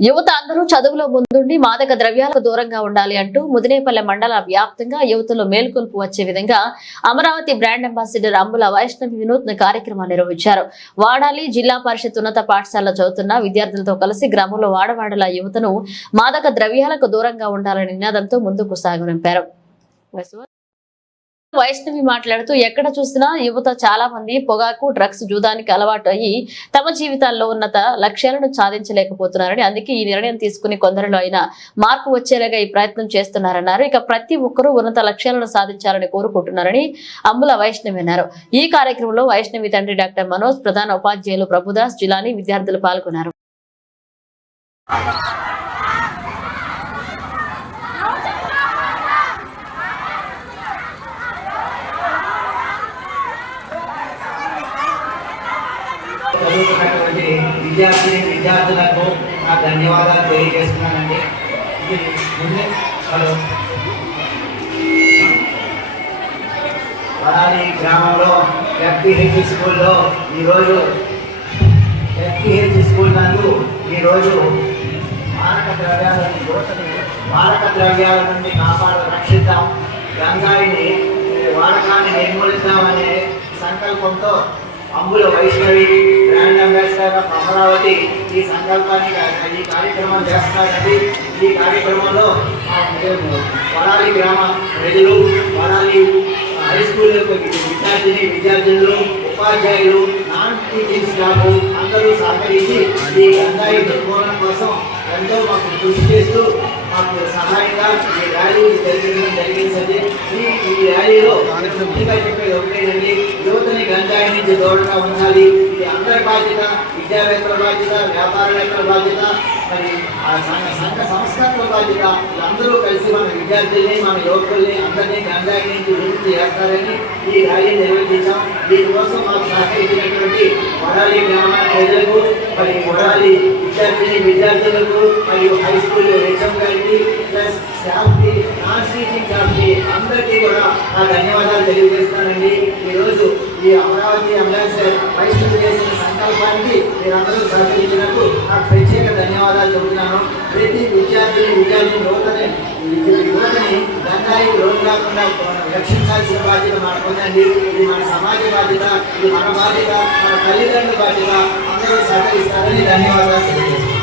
యువత అందరూ చదువులో ముందుండి మాదక ద్రవ్యాలకు దూరంగా ఉండాలి అంటూ ముదినేపల్లె మండల వ్యాప్తంగా యువతలో మేల్కొల్పు వచ్చే విధంగా అమరావతి బ్రాండ్ అంబాసిడర్ అంబుల వైష్ణవి వినూత్న కార్యక్రమాన్ని నిర్వహించారు. వాడాలి జిల్లా పరిషత్ ఉన్నత పాఠశాలలో చదువుతున్న విద్యార్థులతో కలిసి గ్రామంలో వాడవాడల యువతను మాదక ద్రవ్యాలకు దూరంగా ఉండాలనే నినాదంతో ముందుకు సాగనింపారు. వైష్ణవి మాట్లాడుతూ ఎక్కడ చూసినా యువత చాలా మంది పొగాకు డ్రగ్స్ జూదానికి అలవాటు అయ్యి తమ జీవితాల్లో ఉన్నత లక్ష్యాలను సాధించలేకపోతున్నారని అందుకే ఈ నిర్ణయం తీసుకుని కొందరిలో అయినా మార్పు వచ్చేలాగా ఈ ప్రయత్నం చేస్తున్నారన్నారు. ఇక ప్రతి ఒక్కరూ ఉన్నత లక్ష్యాలను సాధించాలని కోరుకుంటున్నారని అమ్ముల వైష్ణవి అన్నారు. ఈ కార్యక్రమంలో వైష్ణవి తండ్రి డాక్టర్ మనోజ్ ప్రధాన ఉపాధ్యాయులు ప్రభుదాస్ జిలాని విద్యార్థులు పాల్గొన్నారు. చదువుతున్నటువంటి విద్యార్థి విద్యార్థులకు నా ధన్యవాదాలు తెలియజేస్తున్నానండి. ఇది హలో. వరాలి గ్రామంలో ఎఫ్పిహెచ్ స్కూల్లో ఈరోజు ఎఫ్పిహెచ్ స్కూల్ నందు ఈరోజు మారక ద్రవ్యాల మారక ద్రవ్యాల నుండి కాపాడు రక్షిద్దాం. గంగాయిని వాడకాన్ని నిర్మూలిద్దామనే సంకల్పంతో అంబుల వైష్ణవి బ్రాండ్ అంబేద్కర్ అమరావతి ఈ సంకల్పాన్ని ఈ కార్యక్రమం చేస్తున్నారండి ఈ కార్యక్రమంలో ఆ, గ్రామ ప్రజలు వరాలి హై స్కూల్ విద్యార్థిని విద్యార్థులు ఉపాధ్యాయులు నాన్ టీచింగ్ స్టాఫ్ అందరూ సహకరించి ఈ గంగాయి నిర్మూలన కోసం ఎంతో మాకు కృషి చేస్తూ మాకు సహాయంగా ఈ ర్యాలీ జరిగించడం జరిగింది ఈ ర్యాలీలో ముఖ్యంగా చెప్పేది ఒకటేనండి. నుంచి దూరంగా ఉండాలి. ఇది అందరి బాధ్యత విద్యావేత్తల బాధ్యత వ్యాపారవేత్తల బాధ్యత మరి ఆ సంఘ సంఘ సంస్కృతుల బాధ్యత. వీళ్ళందరూ కలిసి మన విద్యార్థుల్ని మన యువకుల్ని అందరినీ గంజాయి నుంచి విముక్తి చేస్తారని ఈ ర్యాలీ నిర్వహించాం. దీనికోసం మాకు సహకరించినటువంటి వడాలి గ్రామ ప్రజలకు మరి వడాలి విద్యార్థిని విద్యార్థులకు మరియు హై స్కూల్ హెచ్ఎం గారికి ప్లస్ స్టాఫ్కి నాన్ టీచింగ్ స్టాఫ్కి అందరికీ కూడా నా ధన్యవాదాలు తెలియజేస్తానండి ఈరోజు ఈ అమరావతి అంబాసిడర్ వైష్ణవి చేసిన సంకల్పానికి మీరందరూ సహకరించినట్టు నాకు ప్రత్యేక ధన్యవాదాలు చెబుతున్నాను. ప్రతి విద్యార్థిని విద్యార్థిని యువతని యువతని గంగాయికి లోన్ కాకుండా రక్షించాల్సిన బాధ్యత మనకు ఉందండి. ఇది మన సమాజ బాధ్యత ఇది మన బాధ్యత మన తల్లిదండ్రుల బాధ్యత. అందరూ సహకరిస్తారని ధన్యవాదాలు తెలియజేస్తాను